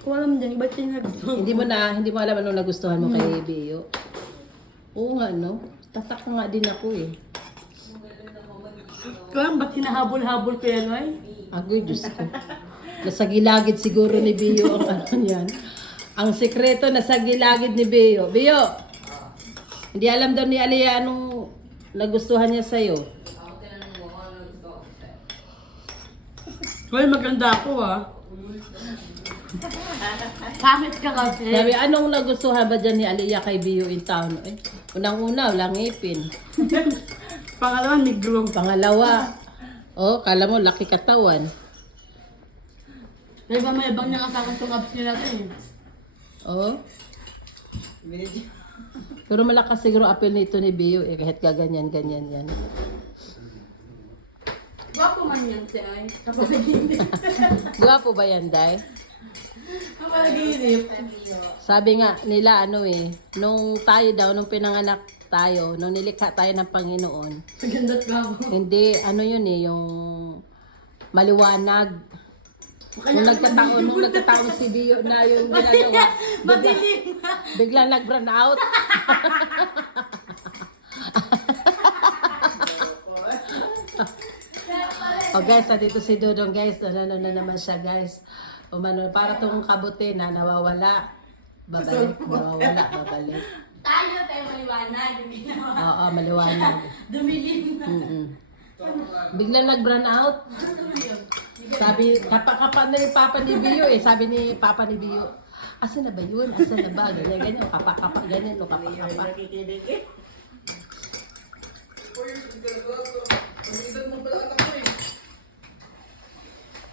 Kung alam din, ba't yung nagustuhan Hindi mo na, hindi mo alam anong nagustuhan mo kay Bio. Oo nga, no? Tatak nga din ako eh. Kung alam, ba't hinahabol-habol ko yan, ay? Agoy, Diyos ko. Nasa gilagid siguro ni Bio ang ano niyan. Ang sekreto nasa gilagid ni Bio. Bio! Hindi alam daw ni Aliyah anong nagustuhan niya sa'yo. Well, maganda ako, ah. Pangit ka kasi. Sabi, anong nagustuhan ba dyan ni Aliyah kay Bio in town? Eh, unang-una, walang ngipin. Pangalawa, negro. Pangalawa, oh, kala mo laki katawan. May ba may ibang niya kasama itong abs nila natin, eh. Oh. Pero malakas siguro apel nito ni Bio eh, kahit gaganyan-ganyan yan. Gwapo man yan si Ay. Kapag naginip. Gwapo ba yan, Day? Kapag naginip. Sabi nga nila ano eh, nung tayo daw, nung pinanganak tayo, nung nilikha tayo ng Panginoon, Maganda't gwapo. hindi, ano yun eh, yung maliwanag. Nung nagkataon, nung nagkataon si Bio na yung ginagawa, Madilim. biglang nag-burn out. oh guys, dito si Dodong guys. Ano na naman siya guys. Umano, para tong kabuti na nawawala. Babalik, nawawala, babalik. Tayo tayo maliwanag. Oo, maliwanag. Dumilim na. Mm-mm. Biglang nag-burn out. Sabi, kapa-kapa na yung papa ni Bio eh. Sabi ni papa ni Bio, asa na ba yun? Asa na ba? Ganyan, ganyan. O, kapa-kapa, ganyan. O, kapa-kapa.